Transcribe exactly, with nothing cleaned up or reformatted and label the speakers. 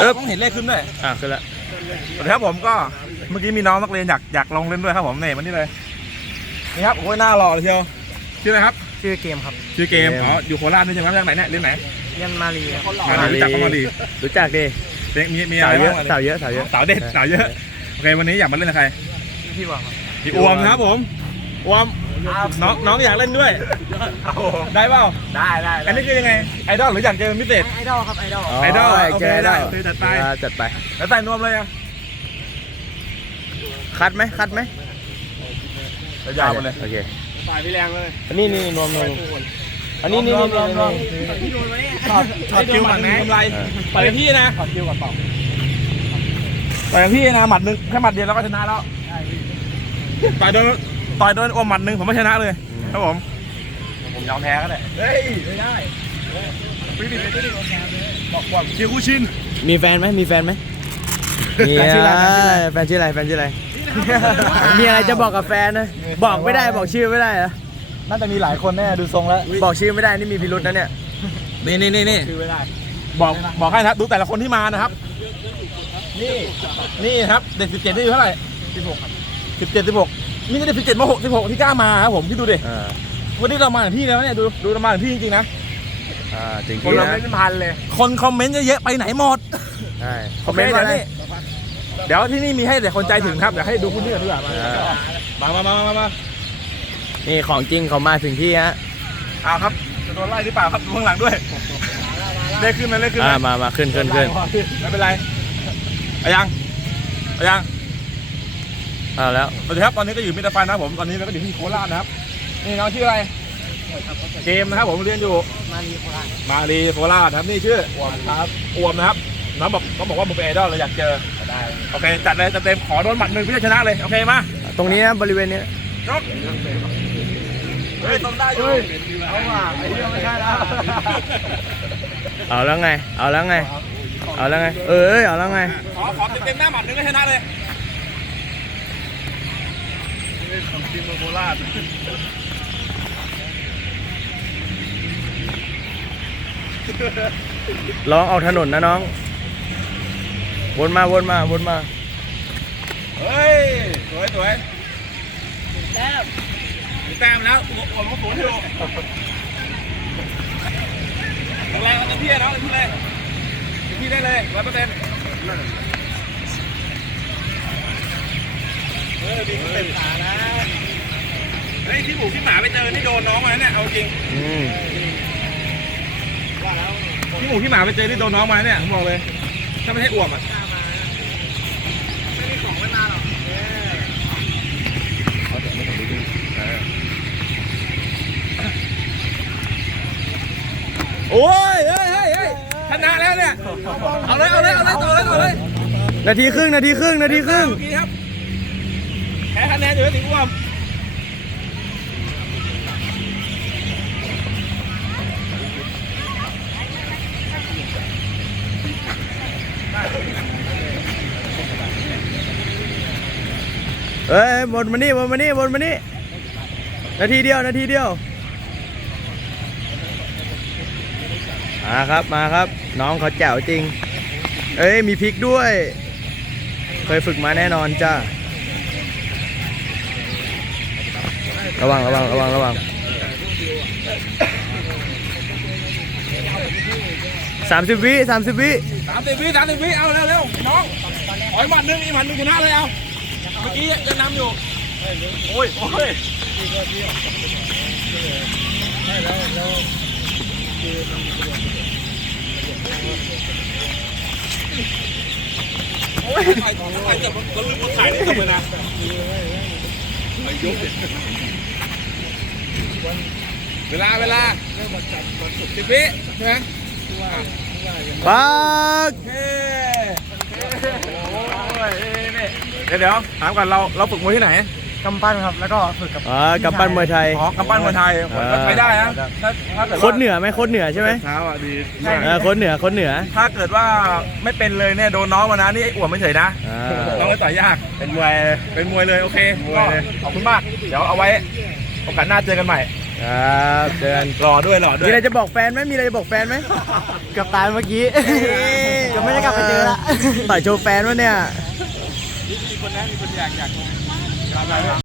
Speaker 1: ต้องเห็นเลขขึ้นด้วย
Speaker 2: อ่ะขึ้นแล้ว
Speaker 1: สวัสดีครับผมก็เมื่อกี้มีน้องนักเรียนอยากอยากลงเล่นด้วยครับผมเนี่ยวันนี้เลยนี่ครับโอ้ยหน้าหล่อเลยเชียวชื่ออะไรครับ
Speaker 3: ชื่อเกมครับ
Speaker 1: ชื่อเกมอ๋ออยู่โคราชนี่ใช่ไหมจากไหนเนี่ยเรียนไหน
Speaker 3: เรียนมาลี
Speaker 1: มาลีรู้จักก็มาลี
Speaker 2: รู้จักดิ
Speaker 1: มีมีอะไรบ้าง
Speaker 2: สาวเยอะสาวเยอะ
Speaker 1: สาวเด็ดสาวเยอะโอเควันนี้อยากมาเล่นกับใคร
Speaker 3: พี่วอมครับ
Speaker 1: พี่อวมครับผมอวมน้องน้องอยากเล่นด้วยได้เปล่า
Speaker 3: ได้ได้
Speaker 1: อันนี้คือยังไงไอดอลหรืออยากเจอพิเศษ
Speaker 3: ไอดอลครับไอดอล
Speaker 1: ไอดอลโอเคได้จัดไป
Speaker 2: จัดไป
Speaker 1: แล้วใส่นวมเลยอ่ะ
Speaker 2: คัดไหมคัดไหม
Speaker 1: ยาวไปเลย
Speaker 2: โอเค
Speaker 1: ฝ่ายพี่แรงเลย
Speaker 2: อันนี้นี่นวมนวมอันนี้นี่นี่นี่
Speaker 1: ถอดถอดคิวก่อนไหมกำไรไปกับพี่นะ
Speaker 3: ถอดคิวก่อนเปล่า
Speaker 1: ไปกับพี่นะหมัดหนึ่งแค่หมัดเดียวเราก็ชนะแล้วต่อยโดนต่อยโดนอมหมัดหนึ่งผมไม่ชนะเลยครับผมผมยอมแพ้ก็ได้เฮ้ยไม่ได้พี่ดิพี่ดิบอกว่าคิวคู่ชิน
Speaker 2: มีแฟนไหมมีแฟนไหมมีแฟนชื่ออะไรแฟนชื่ออะไรแฟนชื่ออะไรมีอะไรจะบอกกับแฟนนะบอกไม่ได้บอกชื่อไม่ได้เหรอ
Speaker 3: น่าจะมีหลายคนแน่ดูทรงแล้ว
Speaker 2: บอกชื่อไม่ได้นี่มีพิรุธนะเนี่ย
Speaker 1: นี่นี่นี่นี่บอกบอกให้นะดูแต่ละคนที่มานะครับนี่นี่ครับเด็กสิบเจ็ดนี่อยู่เท่าไหร่
Speaker 3: สิบหกครับ
Speaker 1: สิบเจ็ดสิบหกนี่ก็เด็กสิบเจ็ดมาหกสิบหกที่กล้ามาครับผมที่ดูดิวันนี้เรามาถึงที่แล้วเนี่ยดูดูเรามาถึงที่จริงๆนะ
Speaker 2: จริงๆ
Speaker 1: คนคอมเมนต์เป็นพันเลยคนคอมเมนต์เยอะๆไปไหนหมด
Speaker 2: ใช่
Speaker 1: คอมเมนต์อะไรเดี๋ยวที่นี่มีให้แต่คนใจถึงครับเดี๋ยวให้ดูคุณนี่ก่อนดีกว่ามามามามามา
Speaker 2: นี่ของจริงเขามาถึงที่ฮะ
Speaker 1: อ้าวครับจะโดนไล่หรือเปล่าครับดูข้างหลังด้วยเลขขึ้นไหมเลขขึ้นไหม
Speaker 2: มามาขึ้นขึ้นขึ้น
Speaker 1: ไม่เป็นไรอายังอายัง
Speaker 2: เอาแล้ว
Speaker 1: สวัสดีครับตอนนี้ก็อยู่มิตรไฟนะผมตอนนี้เราก็อยู่ที่โคราชนะครับนี่น้องชื่ออะไรเกมนะครับผมเรียนอยู่
Speaker 3: มาลีโคราช
Speaker 1: มาลีโคราชครับนี่ชื่ออวมครับอวมนะครับน้องบอกน้องบอกว่ามึงเป็นไอดอลเลยอยากเจอได้โอเคจัดเลยเต็มขอโดนหมัดหนึ่งพี่จะชนะเลยโอเคมา
Speaker 2: ตรงนี้นะบริเวณนี้
Speaker 1: ยกเฮ้ยต้องได้อยู่เอาว่าไอ้เรื่องไม่ใช่แล้ว
Speaker 2: เอาแล้วไงเอาแล้วไงเอาแล้วไงเอ้ยเอาแล้วไง
Speaker 1: ขอขอเต็มหน้าหมัดหนึ่งก็ชนะเลยของทีมโคราช
Speaker 2: ลองเอาถนนนะน้องวนมาวนมาวนมา
Speaker 1: เฮ้ยสวยสวยแต้มแต้มแล้วตัวผมก็สวนอยู่แรงกันพี่น้องพี่เลยพี่ได้เลยร้อยเปอร์เซ็นต์เออดีเต็มขาแล้วเฮ้ยที่หมูที่หมาไปเจอนี่โดนน้องมาเนี่ยเอาจริงที่หมูที่หมาไปเจอที่โดนน้องมาเนี่ยผมบอกเลยถ้าไม่ให้อ้วมอ่ะไม่มีของไม่มาหรอกโอ้ยเฮ้ยเฮ้ยเฮ้ยชนะแล้วเนี่ยเอาเลยเอาเลยเอาเลยต่อเลยต่อเลย
Speaker 2: นาทีครึ่งนาทีครึ่งนาทีครึ่ง
Speaker 1: แพ้คะแนนอยู่ที่อ้วม
Speaker 2: เอ้ยบนมานี่บนมานี่บนมานี่นาทีเดียวนาทีเดียวมาครับมาครับน้องเขาแจ๋วจริงเอ้ยมีพริกด้วยเคยฝึกมาแน่นอนจ้าระวังระวังระวังระวังสามสิบวิสามสิบวิ
Speaker 1: สามสิบวิสามสิบวิเอาเร็วเร็วน้องถอยหมัดหนึ่งอีกหมัดหนึ่งชนะเลยเอาเมื่อกี้ยังนำอยู่โอ้ยโอ้ยโอ้ยถ่ายถ่ายแต่เราลืมมาถ่ายนี่ทำไมนะเวลาเวลาสิบวิใช่ไหม
Speaker 2: ปัก
Speaker 1: เดี๋ยวเดี๋ยวถามก่อนเราเราฝึกมวยที่ไหน
Speaker 3: กำปั้นครับแล้วก็ฝึกกับ
Speaker 2: อ๋อกำปั้นมวยไทย
Speaker 1: อ๋อกำปั้นมวยไทยใช้ได้นะ
Speaker 2: โคตรเหนือไหมโคตรเหนือใช่ไหม
Speaker 1: เท้าอ่ะดี
Speaker 2: โคตรเหนือโคตรเหนือ
Speaker 1: ถ้าเกิดว่าไม่เป็นเลยเนี่ยโดนน้องมานะนี่ไอ้อ้วนไม่เฉยนะน้องเลยต่อยยากเป็นมวยเป็นมวยเลยโอเคมวยเลยขอบคุณมากเดี๋ยวเอาไว้โอกาสหน้าเจอกันใหม่
Speaker 2: ครับเจอกัน
Speaker 1: รอด้วยรอด้วย
Speaker 2: มีอะไรจะบอกแฟนไหมมีอะไรจะบอกแฟนไหม
Speaker 3: กับตายเมื่อกี้จะไม่ได้กลับไปเจอละ
Speaker 2: ต่อยโชว์แฟนวะเนี่ย
Speaker 1: มีคนนะมีคนอยากอยาก